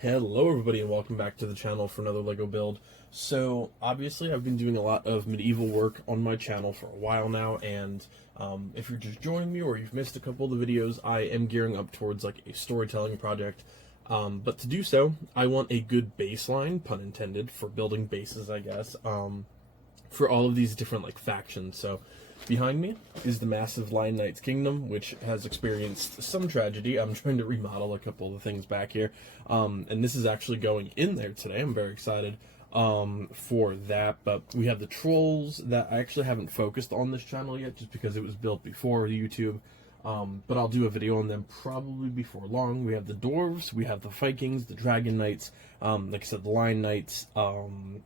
Hello everybody and welcome back to the channel for another LEGO build. So obviously I've been doing a lot of medieval work on my channel for a while now, and if you're just joining me or you've missed a couple of the videos, I am gearing up towards like a storytelling project. But to do so, I want a good baseline, pun intended, for building bases, I guess, for all of these different like factions. So behind me is the massive Lion Knights Kingdom, which has experienced some tragedy. I'm trying to remodel a couple of the things back here, and this is actually going in there today. I'm very excited for that. But we have the trolls that I actually haven't focused on this channel yet, just because it was built before YouTube. But I'll do a video on them probably before long. We have the dwarves, we have the Vikings, the Dragon Knights, like I said, the Lion Knights.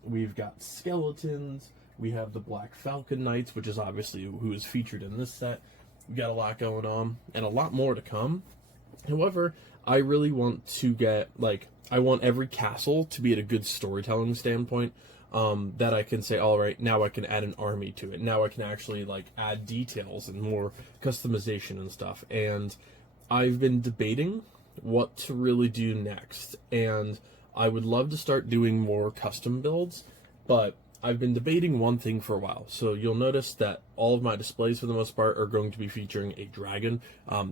We've got skeletons. We have the Black Falcon Knights, which is obviously who is featured in this set. We've got a lot going on, and a lot more to come. However, I really want to get, like, I want every castle to be at a good storytelling standpoint, that I can say, all right, now I can add an army to it. Now I can actually, like, add details and more customization and stuff. And I've been debating what to really do next. And I would love to start doing more custom builds, but I've been debating one thing for a while. So you'll notice that all of my displays, for the most part, are going to be featuring a dragon.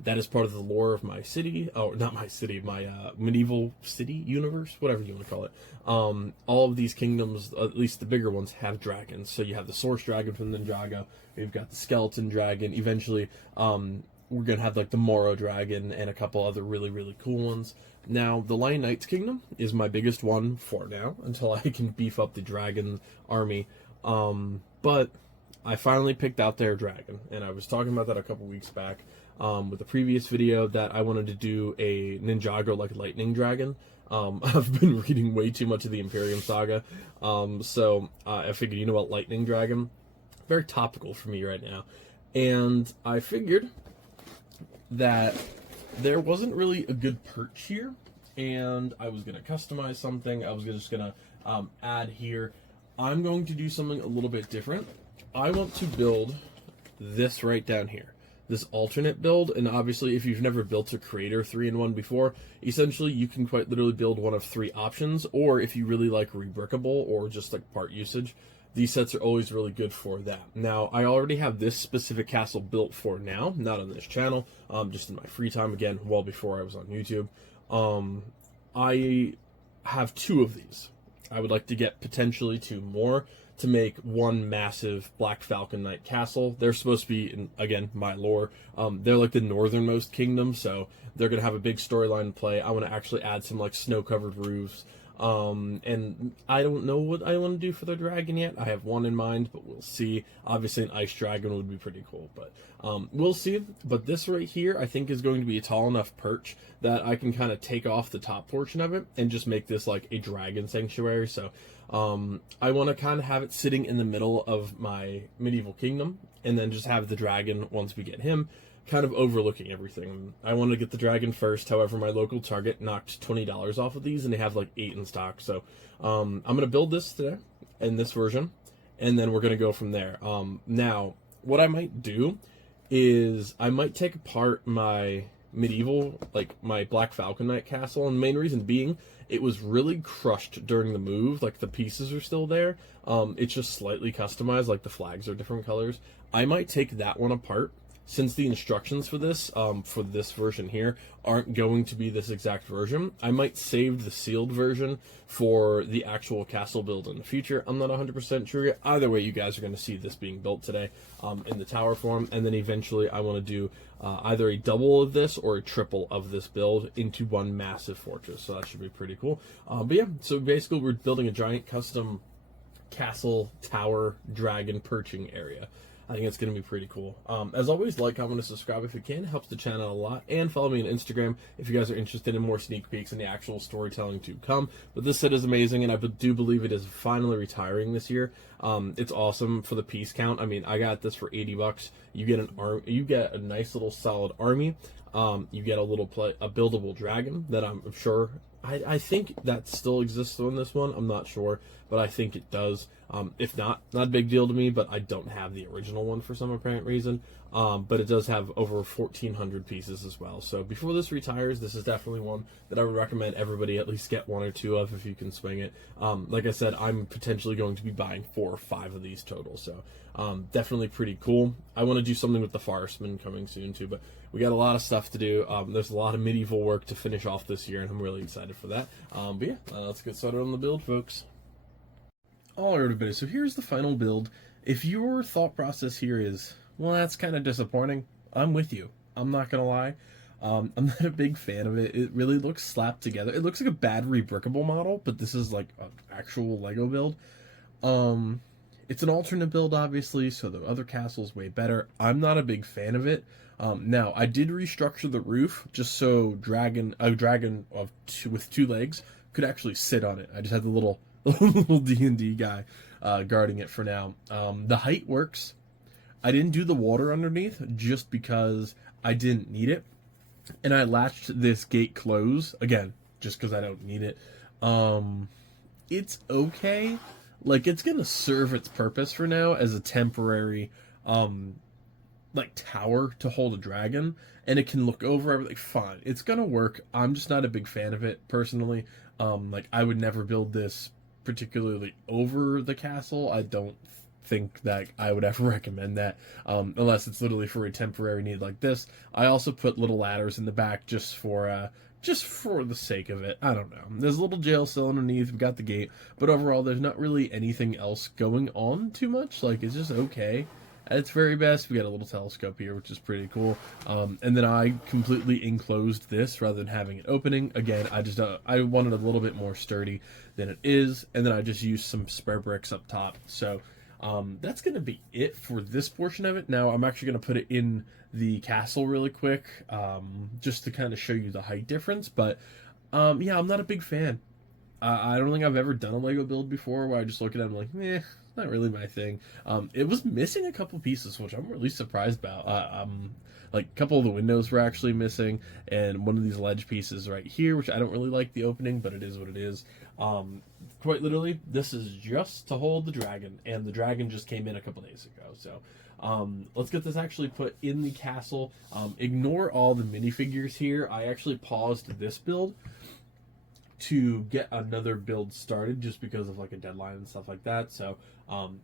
That is part of the lore of my city, or not my city, my medieval city universe, whatever you want to call it. All of these kingdoms, at least the bigger ones, have dragons. So you have the Source Dragon from Ninjago, we've got the Skeleton Dragon, eventually we're going to have like the Moro Dragon and a couple other really, really cool ones. Now, the Lion Knights Kingdom is my biggest one for now, until I can beef up the dragon army. But I finally picked out their dragon, and I was talking about that a couple weeks back with the previous video, that I wanted to do a Ninjago like lightning dragon. I've been reading way too much of the Imperium Saga, so I figured, you know what, lightning dragon, very topical for me right now. And I figured that there wasn't really a good perch here, and I was going to customize something. I was just going to add here. I'm going to do something a little bit different. I want to build this right down here, this alternate build. And obviously, if you've never built a Creator 3-in-1 before, essentially you can quite literally build one of three options. Or if you really like rebrickable or just like part usage, these sets are always really good for that. Now, I already have this specific castle built for now, not on this channel, just in my free time, again, well before I was on YouTube. I have two of these. I would like to get potentially two more to make one massive Black Falcon Knight castle. They're supposed to be, in, again, my lore, they're like the northernmost kingdom, so they're going to have a big storyline to play. I want to actually add some like snow-covered roofs. And I don't know what I want to do for the dragon yet. I have one in mind, but we'll see. Obviously, an ice dragon would be pretty cool, but we'll see. But this right here, I think, is going to be a tall enough perch that I can kind of take off the top portion of it and just make this like a dragon sanctuary. So I want to kind of have it sitting in the middle of my medieval kingdom, and then just have the dragon, once we get him, kind of overlooking everything. I wanted to get the dragon first. However, my local Target knocked $20 off of these, and they have like 8 in stock. So I'm going to build this today in this version, and then we're going to go from there. Now, what I might do is I might take apart my medieval, like my Black Falcon Knight castle, and the main reason being, it was really crushed during the move. Like, the pieces are still there. It's just slightly customized, like the flags are different colors. I might take that one apart, since the instructions for this version here aren't going to be this exact version. I might save the sealed version for the actual castle build in the future. I'm not 100% sure yet. Either way, you guys are going to see this being built today in the tower form, and then eventually I want to do either a double of this or a triple of this build into one massive fortress. So that should be pretty cool. But yeah, so basically we're building a giant custom castle, tower, dragon perching area. I think it's going to be pretty cool. As always, like, comment, and subscribe if you can. It helps the channel a lot. And follow me on Instagram if you guys are interested in more sneak peeks and the actual storytelling to come. But this set is amazing, and I do believe it is finally retiring this year. It's awesome for the piece count. I mean, I got this for $80. You get you get a nice little solid army. You get a buildable dragon that I'm sure, I think that still exists on this one. I'm not sure, but I think it does. If not a big deal to me, but I don't have the original one for some apparent reason. but it does have over 1,400 pieces as well. So before this retires, this is definitely one that I would recommend everybody at least get 1 or 2 of if you can swing it. Like I said, I'm potentially going to be buying 4 or 5 of these total, so definitely pretty cool. I want to do something with the Forestman coming soon too, but we got a lot of stuff to do. There's a lot of medieval work to finish off this year, and I'm really excited for that. But yeah, let's get started on the build, folks. Alright, everybody, so here's the final build. If your thought process here is, well, that's kind of disappointing, I'm with you. I'm not gonna lie. I'm not a big fan of it. It really looks slapped together. It looks like a bad rebrickable model, but this is like an actual Lego build. It's an alternate build, obviously, so the other castle's way better. I'm not a big fan of it. Now, I did restructure the roof just so a dragon with 2 legs could actually sit on it. I just had the little D&D guy guarding it for now. The height works. I didn't do the water underneath just because I didn't need it, and I latched this gate close again just because I don't need it. It's okay. Like, it's gonna serve its purpose for now as a temporary like tower to hold a dragon, and it can look over everything. Fine, it's gonna work. I'm just not a big fan of it personally. Like, I would never build this particularly over the castle. I don't think that I would ever recommend that, unless it's literally for a temporary need like this. I also put little ladders in the back just for the sake of it. I don't know. There's a little jail cell underneath. We got the gate, but overall, there's not really anything else going on too much. Like, it's just okay. At its very best, we got a little telescope here, which is pretty cool. And then I completely enclosed this rather than having it opening. Again, I wanted a little bit more sturdy than it is, and then I just used some spare bricks up top. So that's going to be it for this portion of it. Now, I'm actually going to put it in the castle really quick, just to kind of show you the height difference. But yeah, I'm not a big fan. I don't think I've ever done a Lego build before where I just look at it and I'm like, meh, not really my thing. It was missing a couple pieces, which I'm really surprised about. Like, a couple of the windows were actually missing, and one of these ledge pieces right here, which I don't really like the opening, but it is what it is. Quite literally, this is just to hold the dragon, and the dragon just came in a couple days ago. So let's get this actually put in the castle. Ignore all the minifigures here. I actually paused this build to get another build started just because of like a deadline and stuff like that. So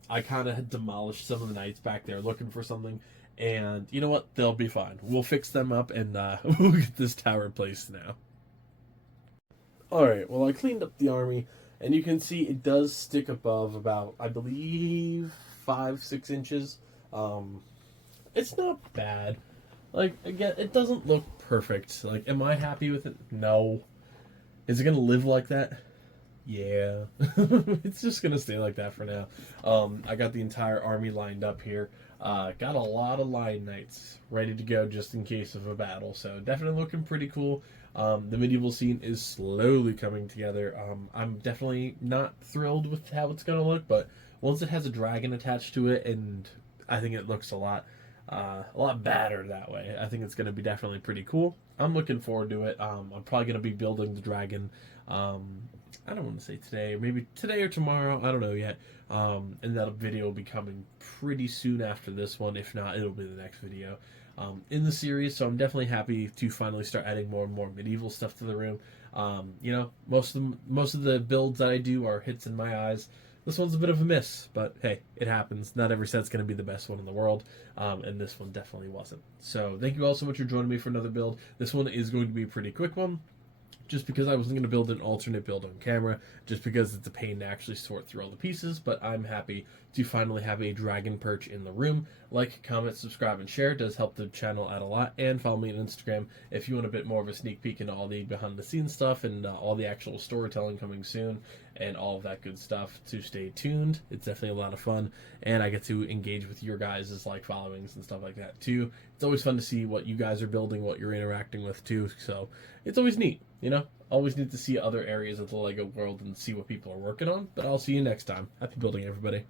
I kind of had demolished some of the knights back there looking for something, and you know what, they'll be fine. We'll fix them up, and we'll get this tower placed now. Alright, well, I cleaned up the army, and you can see it does stick above about, I believe, 5-6 inches. It's not bad. Like, again, it doesn't look perfect. Like, am I happy with it? No. Is it going to live like that? Yeah. It's just going to stay like that for now. I got the entire army lined up here. Got a lot of lion knights ready to go just in case of a battle. So definitely looking pretty cool. The medieval scene is slowly coming together. I'm definitely not thrilled with how it's going to look, but once it has a dragon attached to it, and I think it looks a lot better that way. I think it's going to be definitely pretty cool. I'm looking forward to it. I'm probably going to be building the dragon, I don't want to say today, maybe today or tomorrow, I don't know yet. And that video will be coming pretty soon after this one. If not, it'll be the next video in the series. So I'm definitely happy to finally start adding more and more medieval stuff to the room. You know, most of the builds that I do are hits in my eyes. This one's a bit of a miss, but hey, it happens. Not every set's going to be the best one in the world, and this one definitely wasn't. So thank you all so much for joining me for another build. This one is going to be a pretty quick one, just because I wasn't going to build an alternate build on camera, just because it's a pain to actually sort through all the pieces, but I'm happy to finally have a dragon perch in the room. Like, comment, subscribe, and share. It does help the channel out a lot, and follow me on Instagram if you want a bit more of a sneak peek into all the behind-the-scenes stuff and all the actual storytelling coming soon and all of that good stuff. To stay tuned. It's definitely a lot of fun, and I get to engage with your guys' like followings and stuff like that too. It's always fun to see what you guys are building, what you're interacting with too, so it's always neat, you know? Always need to see other areas of the Lego world and see what people are working on, but I'll see you next time. Happy building, everybody.